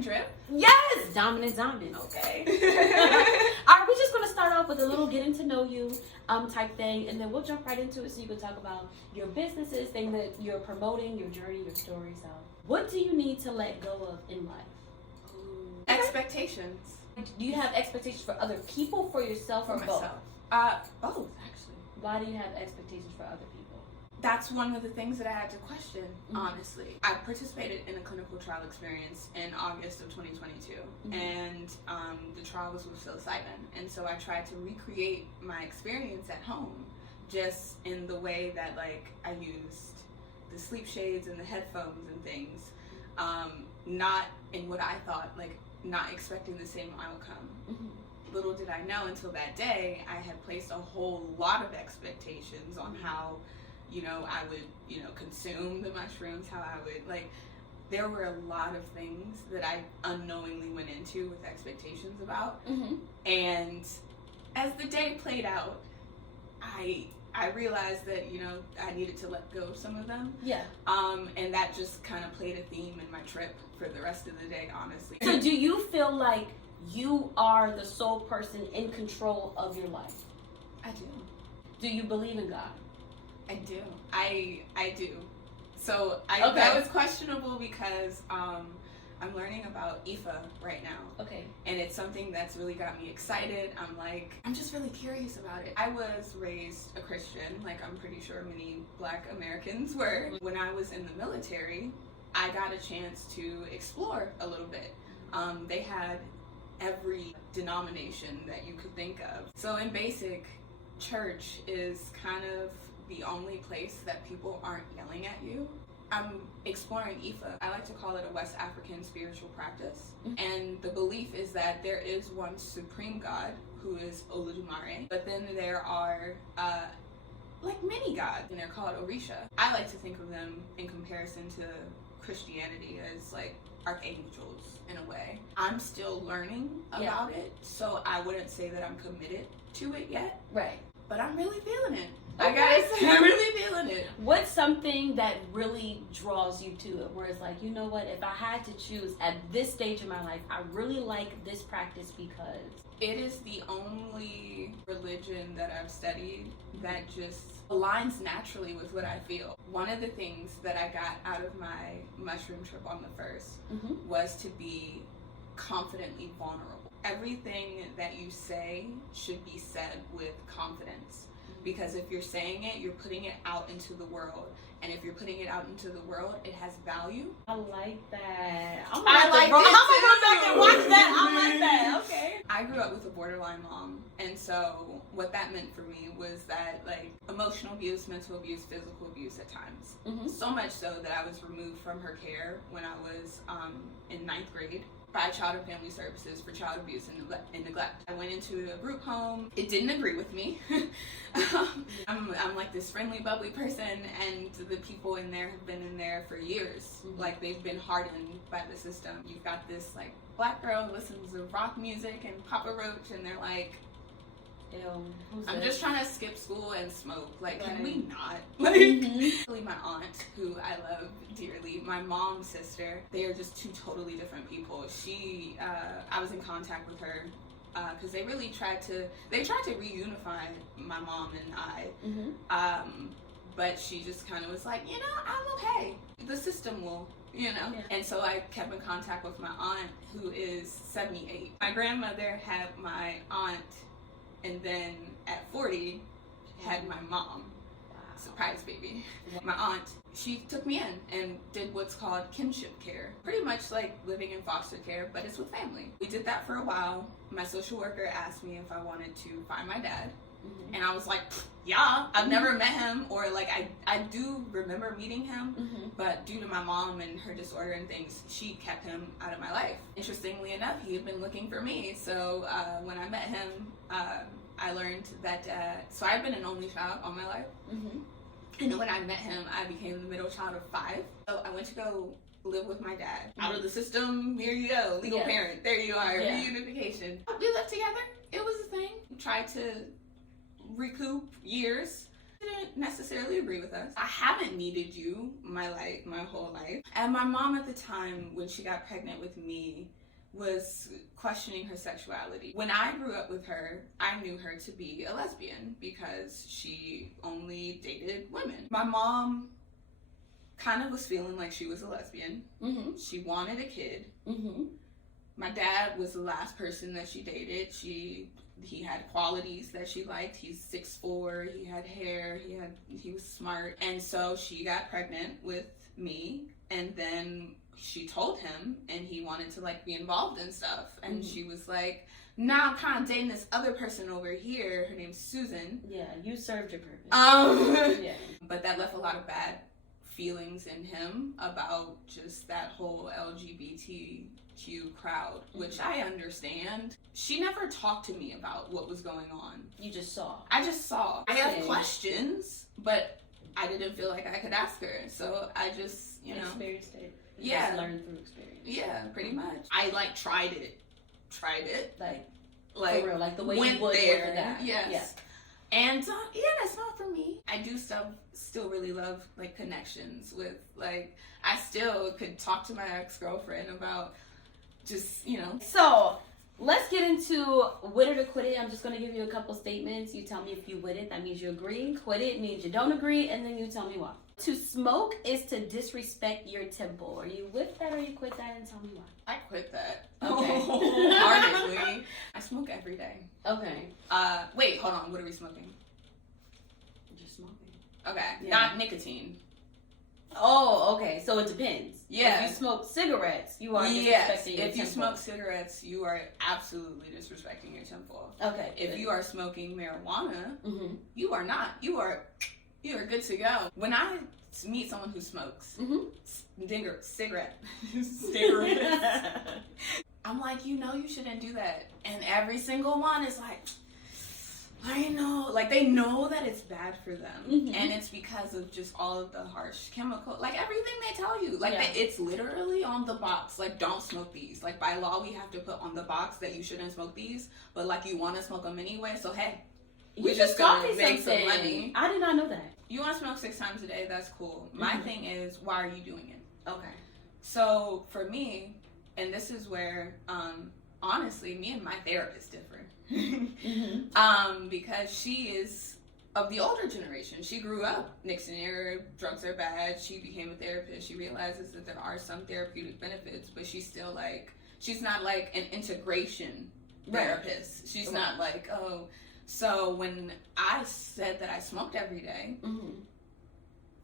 and drip? Yes! Dominant. Okay. All right, we're just going to start off with a little getting to know you type thing, and then we'll jump right into it so you can talk about your businesses, things that you're promoting, your journey, your story. So, what do you need to let go of in life? Expectations. Do you have expectations for other people, for yourself, For or both? myself. Both, actually. Why do you have expectations for other people? That's one of the things that I had to question, honestly. I participated in a clinical trial experience in August of 2022, and the trial was with psilocybin. And so I tried to recreate my experience at home, just in the way that, like, I used the sleep shades and the headphones and things, not in what I thought, like, not expecting the same outcome. Little did I know until that day, I had placed a whole lot of expectations on how, I would, consume the mushrooms, how I would, like, there were a lot of things that I unknowingly went into with expectations about. And as the day played out, I realized that, I needed to let go of some of them. Yeah. And that just kind of played a theme in my trip for the rest of the day, honestly. So do you feel like you are the sole person in control of your life? I do. Do you believe in God? I do. I do. So Okay. That was questionable because I'm learning about Ifa right now. Okay. And it's something that's really got me excited. I'm just really curious about it. I was raised a Christian, like I'm pretty sure many Black Americans were. When I was in the military, I got a chance to explore a little bit. They had every denomination that you could think of. So in basic, church is kind of the only place that people aren't yelling at you. I'm exploring Ifa. I like to call it a West African spiritual practice. And the belief is that there is one supreme God who is Olodumare, but then there are like many gods, and they're called Orisha. I like to think of them in comparison to Christianity as like archangels in a way. I'm still learning about it, so I wouldn't say that I'm committed to it yet. Right. But I'm really feeling it. Okay. I gotta say, I'm really feeling it. What's something that really draws you to it, where it's like, you know what, if I had to choose at this stage in my life, I really like this practice because... It is the only religion that I've studied that just aligns naturally with what I feel. One of the things that I got out of my mushroom trip on the first was to be confidently vulnerable. Everything that you say should be said with confidence. Because if you're saying it, you're putting it out into the world. And if you're putting it out into the world, it has value. I like that. I'm gonna go back and watch that. I like that. Okay. I grew up with a borderline mom. And so what that meant for me was that, like, emotional abuse, mental abuse, physical abuse at times. So much so that I was removed from her care when I was in 9th grade by Child and Family Services for child abuse and neglect. I went into a group home. It didn't agree with me. I'm like this friendly, bubbly person, and the people in there have been in there for years. Like, they've been hardened by the system. You've got this, like, Black girl who listens to rock music and Papa Roach, and they're like, I'm just trying to skip school and smoke. Like, can we not? Like, really, my aunt, who I love dearly, my mom's sister, they are just two totally different people. I was in contact with her because they really tried to reunify my mom and I. But she just kind of was like, I'm okay. The system will, And so I kept in contact with my aunt, who is 78. My grandmother had my aunt, and then at 40, had my mom. Surprise baby. My aunt, she took me in and did what's called kinship care. Pretty much like living in foster care, but it's with family. We did that for a while. My social worker asked me if I wanted to find my dad. And I was like, yeah, I've never met him, or like I do remember meeting him, but due to my mom and her disorder and things, she kept him out of my life. Interestingly enough, he had been looking for me, so when I met him, I learned that, so I've been an only child all my life, and when I met him, I became the middle child of 5, so I went to go live with my dad. Out of the system, here you go, legal parent, there you are, reunification. We lived together, it was a thing. Tried to recoup years didn't necessarily agree with us. I haven't needed you my whole life. And my mom at the time, when she got pregnant with me, was questioning her sexuality. When I grew up with her, I knew her to be a lesbian because she only dated women. My mom kind of was feeling like she was a lesbian. Mm-hmm. She wanted a kid. Mm-hmm. My dad was the last person that she dated. He had qualities that she liked. He's 6'4", he had hair, he was smart. And so she got pregnant with me, and then she told him, and he wanted to like be involved in stuff. And she was like, nah, I'm kind of dating this other person over here. Her name's Susan. Yeah, you served your purpose. Yeah. But that left a lot of bad feelings in him about just that whole LGBTQ crowd, which I understand. She never talked to me about what was going on. You just saw. I just saw. I have questions, but I didn't feel like I could ask her. So I just, experienced it. Yeah. Just learned through experience. Yeah, pretty much. I like tried it. Like for real, like the way went you would there. with that. Yes. Yeah. And that's not for me. I do still really love like connections with like, I still could talk to my ex-girlfriend about just, So let's get into with it or quit it. I'm just going to give you a couple statements. You tell me if you with it. That means you agree. Quit it means you don't agree. And then you tell me why. To smoke is to disrespect your temple. Are you with that or you quit that, and tell me why? I quit that. Okay. Wholeheartedly. I smoke every day. Okay. Wait, hold on. What are we smoking? Just smoking. Okay. Yeah. Not nicotine. Oh, okay. So it depends. Yeah. If you smoke cigarettes, you are disrespecting your temple. If you smoke cigarettes, you are absolutely disrespecting your temple. Okay. If you are smoking marijuana, you are not. You are good to go. When I meet someone who smokes cigarette, I'm like, you shouldn't do that. And every single one is like, I know. Like, they know that it's bad for them. And it's because of just all of the harsh chemical, like everything they tell you. Like, it's literally on the box. Like, don't smoke these. Like, by law, we have to put on the box that you shouldn't smoke these. But, like, you want to smoke them anyway. So, hey. We just gonna make some money. I did not know that. You want to smoke 6 times a day, that's cool. My thing is, why are you doing it? Okay. So for me, and this is where, honestly, me and my therapist differ. Because she is of the older generation. She grew up Nixon era, drugs are bad. She became a therapist. She realizes that there are some therapeutic benefits, but she's not like an integration therapist. She's not like, So when I said that I smoked every day,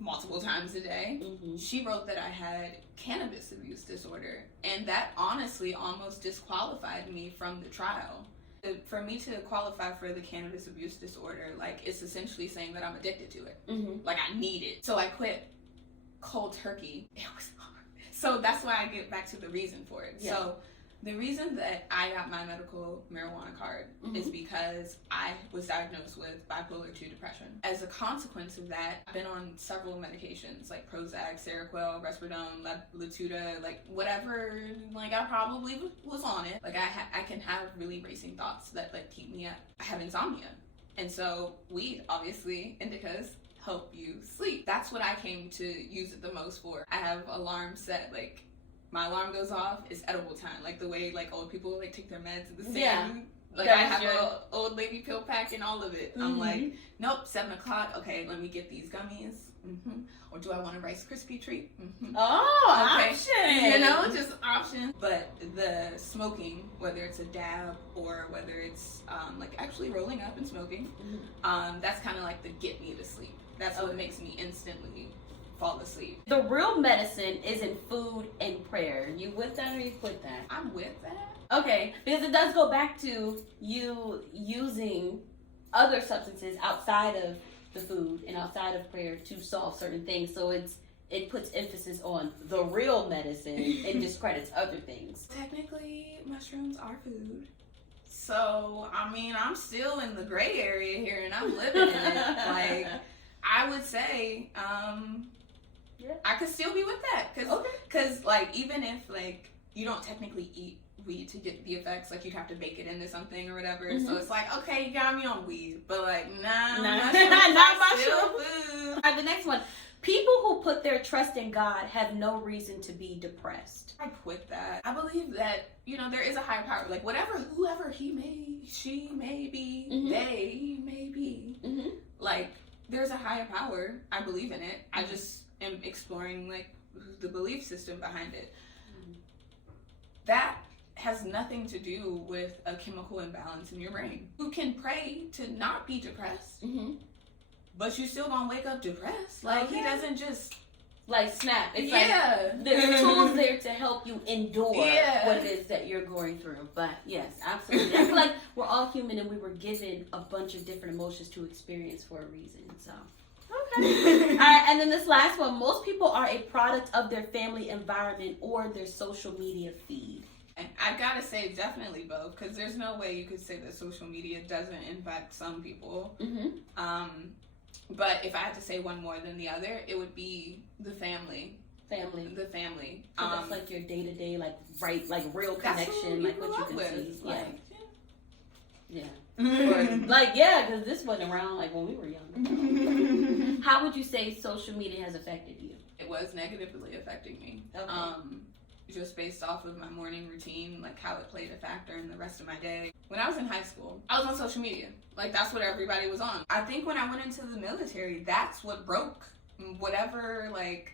multiple times a day, she wrote that I had cannabis abuse disorder. And that honestly almost disqualified me from the trial. For me to qualify for the cannabis abuse disorder, like, it's essentially saying that I'm addicted to it. Like, I need it. So I quit cold turkey. It was hard. So that's why I get back to the reason for it. Yeah. So the reason that I got my medical marijuana card is because I was diagnosed with bipolar 2 depression. As a consequence of that, I've been on several medications like Prozac, Seroquel, Risperidone, Latuda, like whatever. Like, I probably was on it. Like, I can have really racing thoughts that like keep me up. I have insomnia, and so weed, obviously, indicas help you sleep. That's what I came to use it the most for. I have alarms set, like, my alarm goes off, it's edible time. Like the way like old people like take their meds at the same. Yeah. Like, I have an old lady pill pack and all of it. I'm like, nope, 7 o'clock. Okay, let me get these gummies. Or do I want a Rice Krispie treat? Oh, okay. Option. Just option. But the smoking, whether it's a dab or whether it's like actually rolling up and smoking, that's kind of like the get me to sleep. That's what makes me instantly fall asleep. The real medicine is in food and prayer. You with that or you quit that? I'm with that. Okay, because it does go back to you using other substances outside of the food and outside of prayer to solve certain things. So it puts emphasis on the real medicine and discredits other things. Technically, mushrooms are food. So, I mean, I'm still in the gray area here and I'm living in it. Like, I would say, I could still be with that. Because, like, even if, like, you don't technically eat weed to get the effects. Like, you'd have to bake it into something or whatever. Mm-hmm. So it's like, okay, you got me on weed, but like, nah, Not still mushroom. food. All right, the next one. People who put their trust in God have no reason to be depressed. I quit that. I believe that, you know, there is a higher power. Like, whoever he may, she may be, mm-hmm. they may be. Mm-hmm. Like, there's a higher power. I believe in it. I just am exploring, like, the belief system behind it. Mm-hmm. That has nothing to do with a chemical imbalance in your brain. You can pray to not be depressed, mm-hmm. but you still gonna wake up depressed. Like, he doesn't just... Like, snap. It's like, there's tools there to help you endure what it is that you're going through. But, yes, absolutely. I feel like we're all human and we were given a bunch of different emotions to experience for a reason, so... Okay. All right, and then this last one. Most people are a product of their family environment or their social media feed. And I gotta say, definitely both, because there's no way you could say that social media doesn't impact some people. Mm-hmm. But if I had to say one more than the other, it would be the family. The family. So that's like your day to day, like real connection, like what you can see. Like, yeah. Because this wasn't around like when we were young. How would you say social media has affected you? It was negatively affecting me. Okay. Just based off of my morning routine, like how it played a factor in the rest of my day. When I was in high school, I was on social media. Like, that's what everybody was on. I think when I went into the military, that's what broke whatever, like,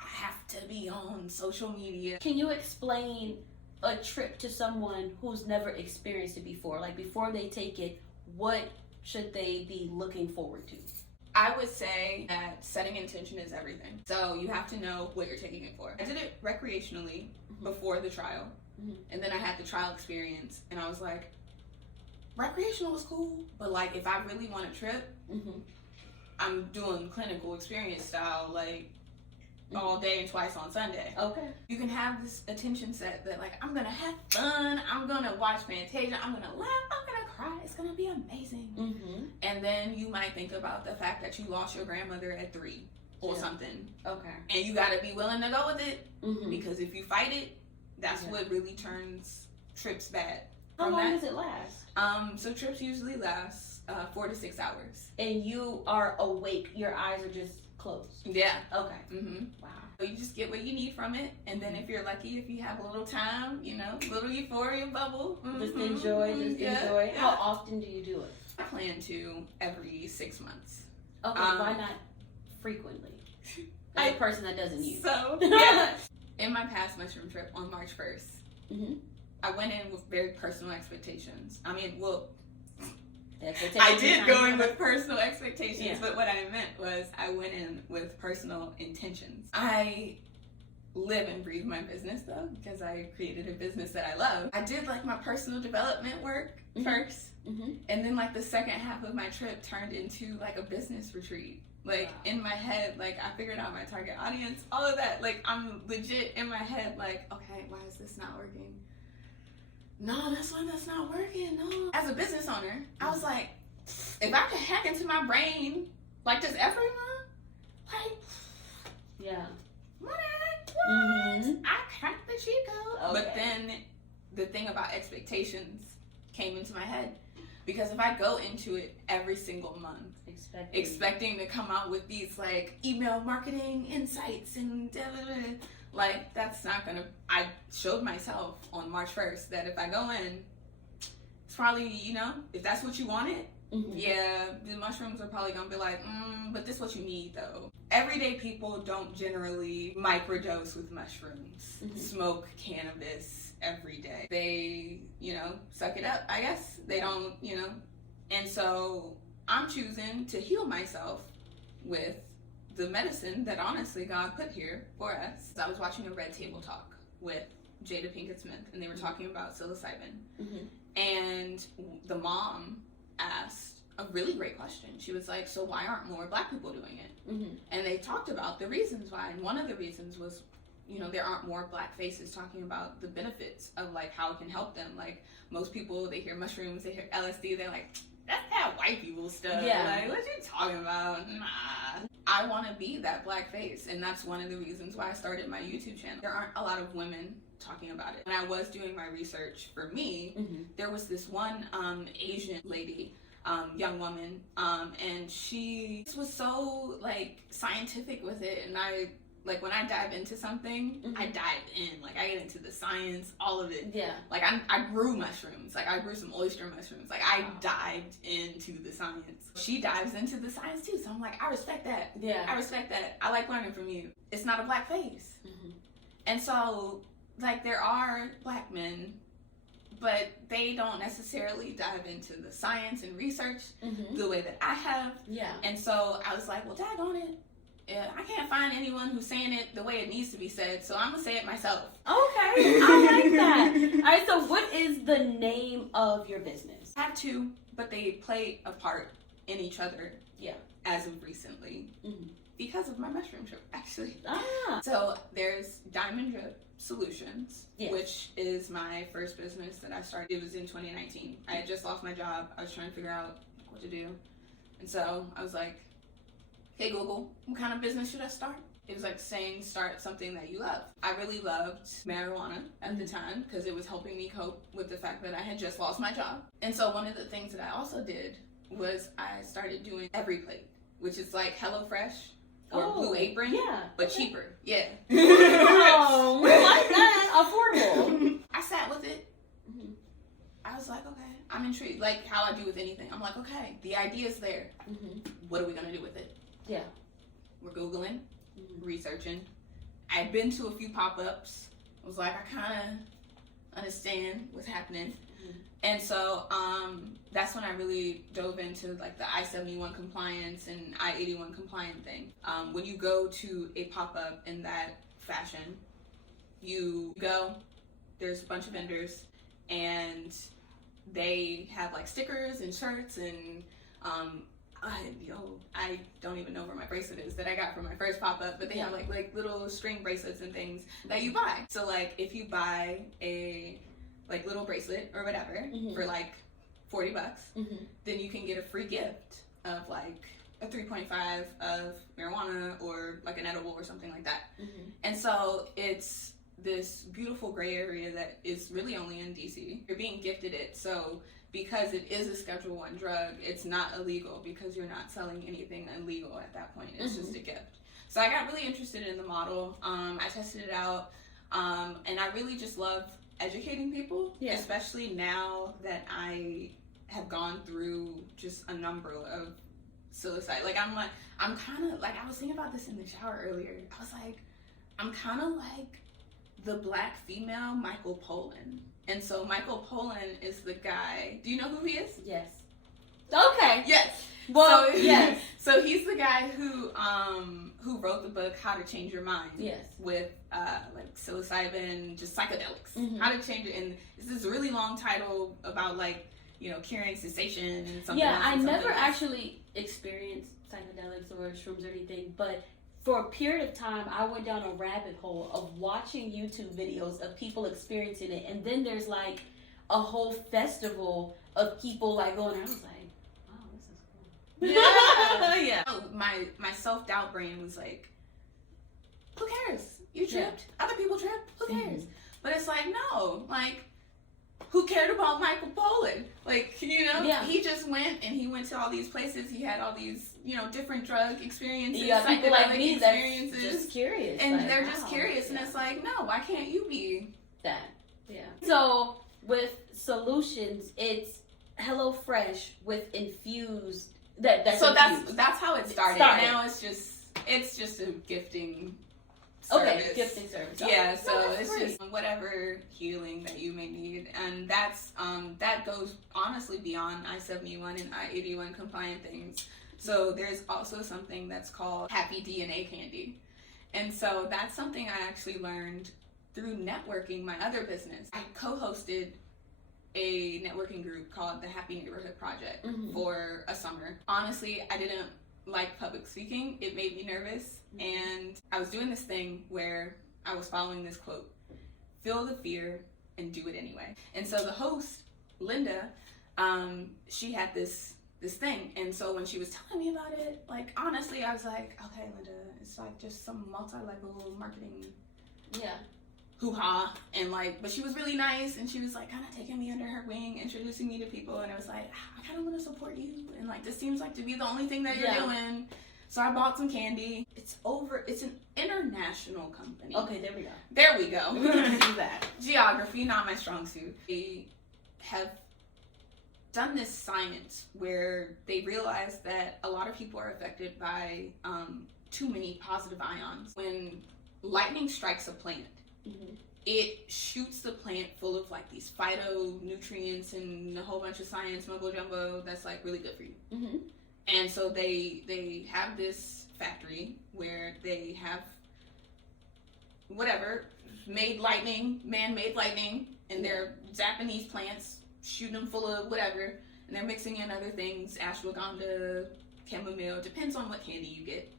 I have to be on social media. Can you explain a trip to someone who's never experienced it before? Like, before they take it, what should they be looking forward to? I would say that setting intention is everything. So you have to know what you're taking it for. I did it recreationally before the trial. Mm-hmm. And then I had the trial experience. And I was like, recreational was cool. But, like, if I really want a trip, I'm doing clinical experience style, like, all day and twice on Sunday. Okay. You can have this attention set that, like, I'm going to have fun. I'm going to watch Fantasia. I'm going to laugh. I'm going to cry. It's going to be amazing. Mm-hmm. And then you might think about the fact that you lost your grandmother at 3 or something. Okay. And you got to be willing to go with it. Mm-hmm. Because if you fight it, that's what really turns trips bad. How long does it last? So trips usually last 4 to 6 hours. And you are awake. Your eyes are just closed. Yeah. Okay. Mm-hmm. Wow. So you just get what you need from it, and then if you're lucky, if you have a little time, you know, little euphoria bubble. Just enjoy. Yeah. How often do you do it? I plan to every 6 months. Okay. Why not frequently? As a person that doesn't use. So yeah. In my past mushroom trip on March 1st, I went in with very personal expectations. I mean, I did go in with personal expectations, but what I meant was I went in with personal intentions. I live and breathe my business, though, because I created a business that I love. I did, like, my personal development work first, and then, like, the second half of my trip turned into, like, a business retreat. Like, in my head, like, I figured out my target audience, all of that. Like, I'm legit in my head, like, okay, why is this not working? No, that's why that's not working. No. As a business owner, I was like, if I could hack into my brain, like, does everyone? Like, what? I cracked the cheat code. Okay. But then the thing about expectations came into my head. Because if I go into it every single month, expecting to come out with these, like, email marketing insights and like, that's not gonna... I showed myself on March 1st that if I go in, it's probably, you know, if that's what you wanted, the mushrooms are probably gonna be like, but this is what you need, though. Everyday people don't generally microdose with mushrooms, smoke cannabis every day. They, you know, suck it up, I guess. They don't, you know. And so I'm choosing to heal myself with the medicine that honestly God put here for us. I was watching a Red Table Talk with Jada Pinkett Smith, and they were talking about psilocybin. And the mom asked a really great question. She was like, so why aren't more Black people doing it? And they talked about the reasons why, and one of the reasons was, you know, there aren't more Black faces talking about the benefits of, like, how it can help them. Like, most people, they hear mushrooms, they hear LSD, they're like, that's that white people stuff. Like, what you talking about? Nah. I want to be that Black face, and that's one of the reasons why I started my YouTube channel. There aren't a lot of women talking about it. When I was doing my research for me, there was this one Asian lady, young woman, and she was so like scientific with it, and I like when I dive into something, I dive in. Like I get into the science, all of it. Yeah. Like I grew mushrooms. Like I grew some oyster mushrooms. Like I dived into the science. She dives into the science too. So I'm like, I respect that. Yeah. I respect that. I like learning from you. It's not a black face. And so like there are black men, but they don't necessarily dive into the science and research the way that I have. Yeah. And so I was like, well, daggone it. I can't find anyone who's saying it the way it needs to be said, so I'm gonna say it myself. Okay, I like that. All right, so what is the name of your business? I have two, but they play a part in each other. Yeah. As of recently, because of my mushroom trip, actually. So there's Diamond Drip Solutions, which is my first business that I started. It was in 2019. I had just lost my job. I was trying to figure out what to do, and so I was like, hey Google, what kind of business should I start? It was like saying start something that you love. I really loved marijuana at the time because it was helping me cope with the fact that I had just lost my job. And so one of the things that I also did was I started doing Every Plate, which is like HelloFresh or Blue Apron, but cheaper. Yeah. Oh, we like that. Affordable. I sat with it. I was like, okay, I'm intrigued. Like how I do with anything. I'm like, okay, the idea's there. What are we gonna do with it? Yeah. We're Googling, researching. I'd been to a few pop-ups. I was like, I kind of understand what's happening. And so that's when I really dove into like the I-71 compliance and I-81 compliant thing. When you go to a pop-up in that fashion, you go, there's a bunch of vendors, and they have like stickers and shirts and I don't even know where my bracelet is that I got from my first pop-up, but they have like little string bracelets and things that you buy. So like if you buy a like little bracelet or whatever for like $40, then you can get a free gift of like a 3.5 of marijuana or like an edible or something like that. And so it's this beautiful gray area that is really only in DC. You're being gifted it, so because it is a Schedule 1 drug, it's not illegal because you're not selling anything illegal at that point. It's just a gift. So I got really interested in the model. I tested it out, and I really just love educating people, especially now that I have gone through just a number of psilocybin. Like I'm kind of like, I was thinking about this in the shower earlier. I was like, I'm kind of like the black female Michael Pollan. And so Michael Pollan is the guy. Do you know who he is? Yes. Okay. Yes. Well, so, yes. So he's the guy who wrote the book How to Change Your Mind. Yes. With like psilocybin, just psychedelics. How to change it. And it's this really long title about like, curing cessation and something. Yeah, I never actually experienced psychedelics or shrooms or anything, but for a period of time, I went down a rabbit hole of watching YouTube videos of people experiencing it, and then there's like a whole festival of people like going. I was like, "Oh, this is cool." Yeah. Oh, my self-doubt brain was like, "Who cares? You tripped. Other people tripped. Who cares?" But it's like, no, like, who cared about Michael Pollan? Like, he just went and he went to all these places. He had all these, different drug experiences, people like me experiences. That's just curious. And like, they're just curious. And it's like, no, why can't you be that? Yeah. So with solutions, it's HelloFresh with infused. That's how it started. Now it's just a gifting service. Okay, gifting service. Yeah, so it's great. Just whatever healing that you may need, and that's that goes honestly beyond I-71 and I-81 compliant things. So there's also something that's called Happy DNA Candy, and so that's something I actually learned through networking my other business. I co-hosted a networking group called the Happy Neighborhood Project for a summer. Honestly, I didn't like public speaking. It made me nervous. And I was doing this thing where I was following this quote: feel the fear and do it anyway. And so the host, Linda, she had this thing. And so when she was telling me about it, like, honestly, I was like, okay, Linda, it's like just some multi-level marketing. Yeah. hoo-ha, and like, but she was really nice, and she was like kind of taking me under her wing, introducing me to people, and I was like, I kind of want to support you, and like this seems like to be the only thing that you're doing. So I bought some candy. It's an international company. Okay, there we go. There we go. We're going to do that. Geography, not my strong suit. They have done this science where they realize that a lot of people are affected by too many positive ions. When lightning strikes a plant, it shoots the plant full of like these phytonutrients and a whole bunch of science mumbo jumbo that's like really good for you. And so they have this factory where they have whatever man-made lightning, and they're zapping these plants, shooting them full of whatever, and they're mixing in other things, ashwagandha, chamomile, depends on what candy you get.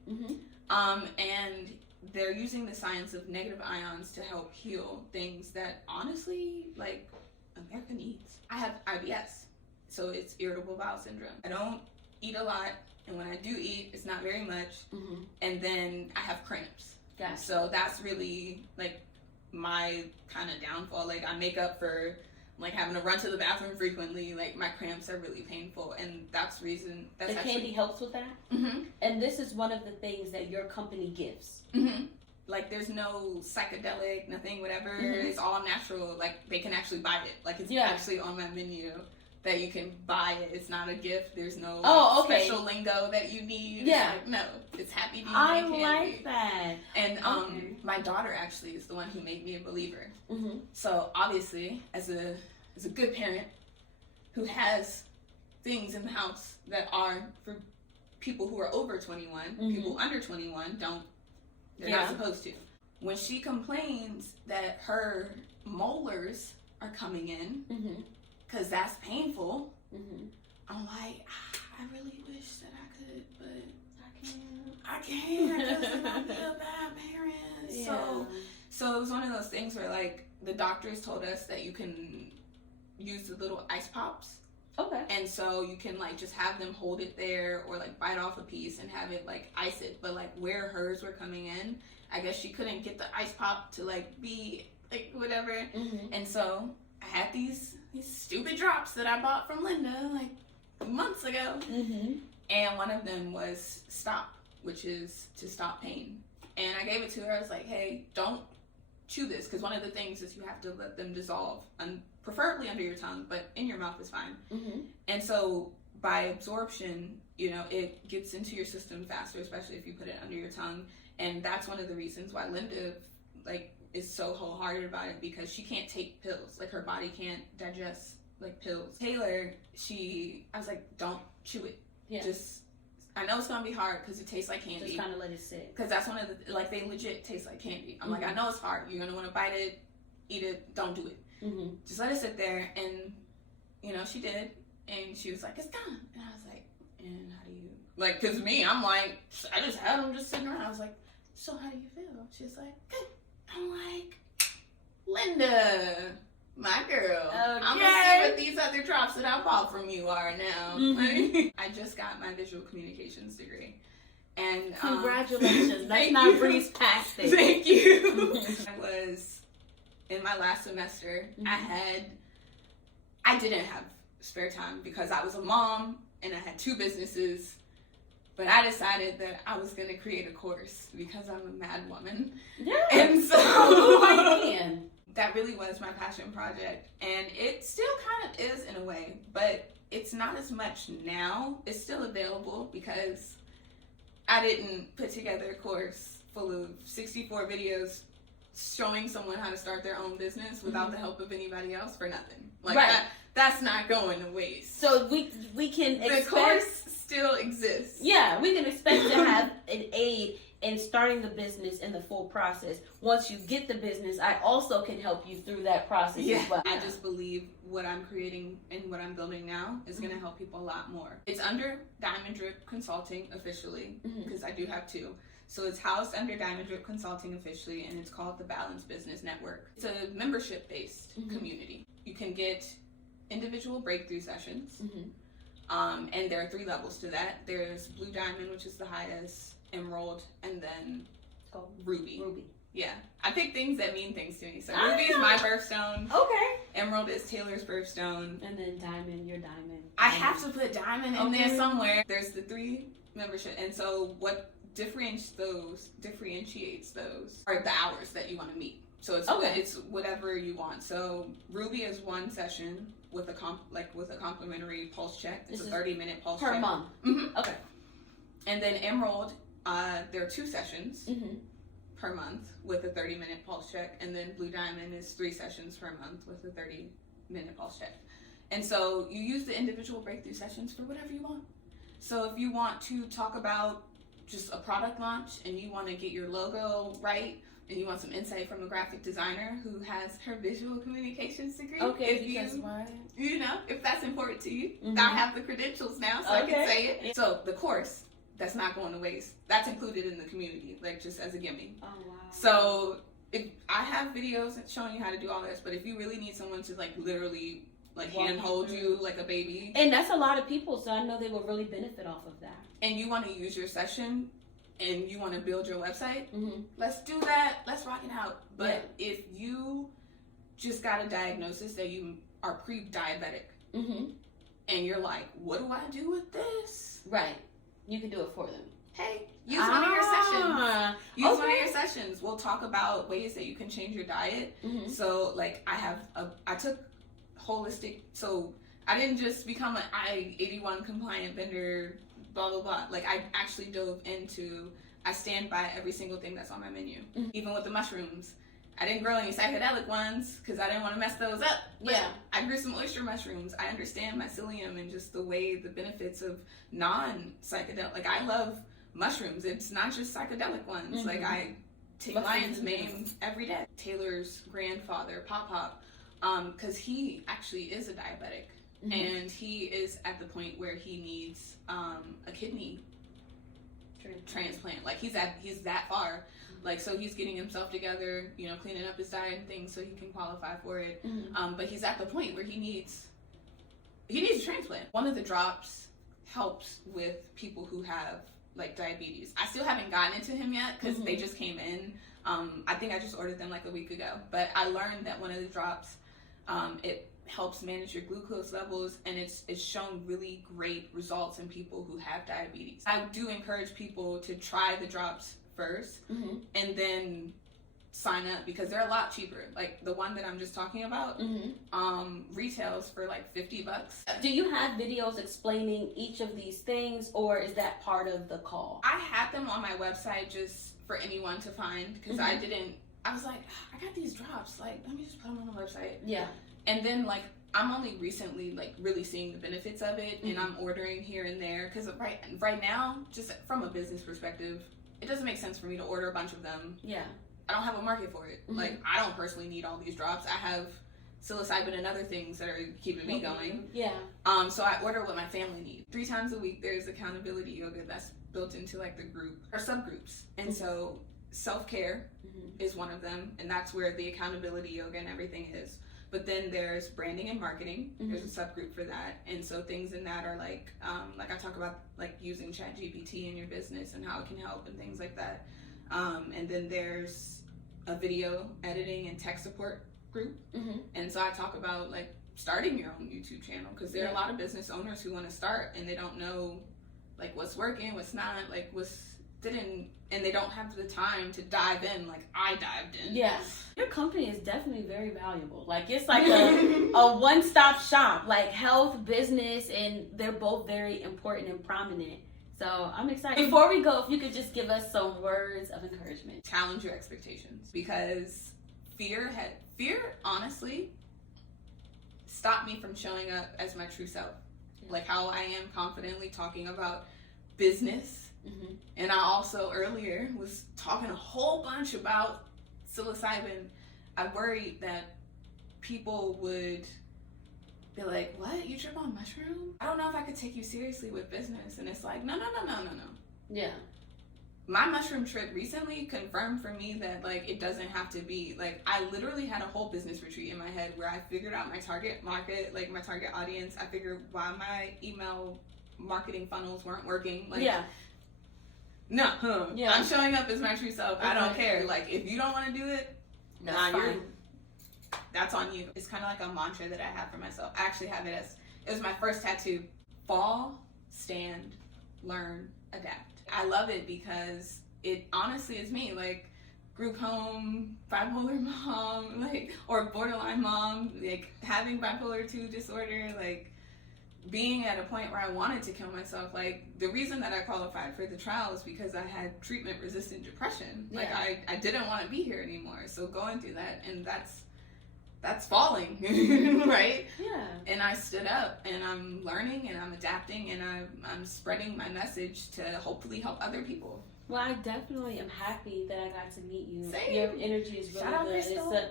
And they're using the science of negative ions to help heal things that honestly, like, America needs. I have IBS, so it's irritable bowel syndrome. I don't eat a lot, and when I do eat, it's not very much, and then I have cramps. So that's really like my kind of downfall. Like, I make up for like having to run to the bathroom frequently. Like, my cramps are really painful, and that's the candy helps with that. And this is one of the things that your company gives. Like, there's no psychedelic, nothing, whatever. It's all natural. Like, they can actually buy it. Like, it's actually on my menu that you can buy it. It's not a gift. There's no special lingo that you need. Like, no, it's happy to I candy. like that. And my daughter actually is the one who made me a believer. So obviously, as a good parent who has things in the house that are for people who are over 21, people under 21 they're not supposed to. When she complains that her molars are coming in, because that's painful, I'm like, I really wish that I could, but I can't because I'll be a bad parent. So it was one of those things where, like, the doctors told us that you can use the little ice pops. And so you can, like, just have them hold it there, or like bite off a piece and have it like ice it. But like where hers were coming in, I guess she couldn't get the ice pop to like be like whatever. And so I had these stupid drops that I bought from Linda like months ago. And one of them was Stop, which is to stop pain. And I gave it to her. I was like, hey, don't chew this, because one of the things is you have to let them dissolve, preferably under your tongue, but in your mouth is fine. And so by absorption, you know, it gets into your system faster, especially if you put it under your tongue. And that's one of the reasons why Linda, like, is so wholehearted about it, because she can't take pills. Like, her body can't digest like pills. Taylor, I was like, don't chew it. Just, I know it's gonna be hard because it tastes like candy. Just kind of let it sit. Because that's one of the, like, they legit taste like candy. I'm like, I know it's hard. You're gonna want to bite it, eat it. Don't do it. Just let it sit there. And you know, she did, and she was like, it's gone. And I was like, and how do you, like, because me, I'm like, I just had them just sitting around. I was like, so how do you feel? She's like, good. I'm like, Linda, my girl, I'm gonna see what these other drops that I bought from you are now. I just got my visual communications degree, and congratulations. Let's not breeze past it. Thank you. I was in my last semester. I didn't have spare time because I was a mom and I had 2 businesses. But I decided that I was going to create a course because I'm a mad woman. And so that really was my passion project. And it still kind of is in a way, but it's not as much now. It's still available because I didn't put together a course full of 64 videos showing someone how to start their own business without the help of anybody else for nothing. Like, that's not going to waste. So we can expect... The course still exists. Yeah, we can expect to have an aid in starting the business in the full process. Once you get the business, I also can help you through that process as well. I just believe what I'm creating and what I'm building now is going to help people a lot more. It's under Diamond Drip Consulting officially, because I do have 2. So it's housed under Diamond Drip Consulting officially, and it's called the Balanced Business Network. It's a membership-based community. You can get individual breakthrough sessions, and there are 3 levels to that. There's Blue Diamond, which is the highest, Emerald, and then Ruby. Yeah. I pick things that mean things to me. So Ruby is my birthstone. Okay. Emerald is Taylor's birthstone. And then Diamond, your Diamond. I have to put Diamond in there somewhere. There's the 3 membership. And so what differentiates those are the hours that you want to meet. So it's whatever you want. So Ruby is 1 session with a complimentary pulse check. It's a 30-minute pulse check per month. Mm-hmm. Okay. And then Emerald, there are 2 sessions per month with a 30-minute pulse check, and then Blue Diamond is 3 sessions per month with a 30-minute pulse check. And so you use the individual breakthrough sessions for whatever you want. So if you want to talk about just a product launch and you want to get your logo right, and you want some insight from a graphic designer who has her visual communications degree. Okay, if that's important to you, I have the credentials now, so I can say it. So the course, that's not going to waste. That's included in the community, like just as a gimme. Oh, wow. So if I have videos showing you how to do all this, but if you really need someone to literally handhold you like a baby. And that's a lot of people, so I know they will really benefit off of that. And you want to use your session and you want to build your website, let's do that. Let's rock it out. But if you just got a diagnosis that you are pre-diabetic and you're like, what do I do with this? Right. You can do it for them. Hey, use one of your sessions. Use one of your sessions. We'll talk about ways that you can change your diet. So I took holistic, so I didn't just become an I-81 compliant vendor, blah, blah, blah. I actually dove into, I stand by every single thing that's on my menu. Even with the mushrooms. I didn't grow any psychedelic ones because I didn't want to mess those up. But I grew some oyster mushrooms. I understand mycelium and just the way the benefits of non-psychedelic. I love mushrooms. It's not just psychedelic ones. I take lion's mane every day. Taylor's grandfather, Pop, because he actually is a diabetic. And he is at the point where he needs a kidney transplant. He's that far. So he's getting himself together, cleaning up his diet and things so he can qualify for it. But he's at the point where he needs a transplant. One of the drops helps with people who have diabetes. I still haven't gotten it to him yet because they just came in. I think I just ordered them a week ago. But I learned that one of the drops, it helps manage your glucose levels, and it's shown really great results in people who have diabetes. I do encourage people to try the drops first and then sign up because they're a lot cheaper. The one that I'm just talking about retails for $50. Do you have videos explaining each of these things, or is that part of the call? I had them on my website just for anyone to find because I was like, I got these drops, let me just put them on the website. Yeah. And then I'm only recently really seeing the benefits of it, and I'm ordering here and there because right now, just from a business perspective, it doesn't make sense for me to order a bunch of them. Yeah. I don't have a market for it. I don't personally need all these drops. I have psilocybin and other things that are keeping me going. Yeah. So I order what my family needs. 3 times a week, there's accountability yoga that's built into the group or subgroups. And so self-care is one of them, and that's where the accountability yoga and everything is. But then there's branding and marketing. There's a subgroup for that. And so things in that are I talk about using ChatGPT in your business and how it can help and things like that. And then there's a video editing and tech support group. And so I talk about starting your own YouTube channel because there are a lot of business owners who want to start and they don't know what's working, what's not, and they don't have the time to dive in I dived in. Yeah. Your company is definitely very valuable. It's a one-stop shop, health, business, and they're both very important and prominent. So I'm excited. Before we go, if you could just give us some words of encouragement. Challenge your expectations because fear honestly stopped me from showing up as my true self. How I am confidently talking about business. And I also earlier was talking a whole bunch about psilocybin. I worried that people would be like, what? You trip on mushrooms? I don't know if I could take you seriously with business. And it's no. Yeah. My mushroom trip recently confirmed for me that it doesn't have to be I literally had a whole business retreat in my head where I figured out my target market, my target audience. I figured why my email marketing funnels weren't working. No, I'm showing up as my true self. I don't care. Like, if you don't want to do it, that's on you. It's kind of like a mantra that I have for myself. I actually have it was my first tattoo. Fall, stand, learn, adapt. I love it because it honestly is me. Like, group home, bipolar mom, like, or borderline mom, like, having bipolar 2 disorder, like, being at a point where I wanted to kill myself. Like, the reason that I qualified for the trial is because I had treatment-resistant depression. Like, I didn't want to be here anymore. So going through that, and that's falling, right? Yeah. And I stood up, and I'm learning, and I'm adapting, and I'm spreading my message to hopefully help other people. Well, I definitely am happy that I got to meet you. Same. Your energy is really Shout out good. Crystal. Shout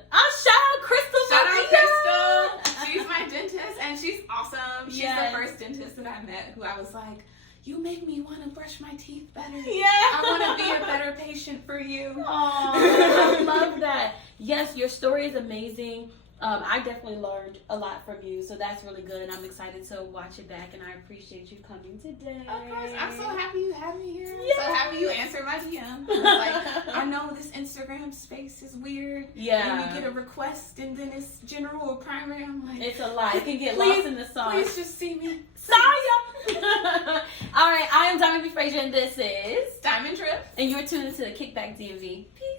out Crystal. Shout out Crystal. She's my dentist, and she's awesome. She's the first dentist that I met who I was like, you make me want to brush my teeth better. Yeah. I want to be a better patient for you. Oh, I love that. Yes, your story is amazing. I definitely learned a lot from you, so that's really good, and I'm excited to watch it back, and I appreciate you coming today. Of course. I'm so happy you had me here. Yes. I'm so happy you answered my DM. Like, I know this Instagram space is weird. Yeah. And you get a request, and then it's general or primary. I'm like, it's a lot. It can get lost in the sauce. Please just see me. Saya! All right, I am Diamond B. Frazier, and this is Diamond Drip. And you're tuned into the Kickback DMV. Peace.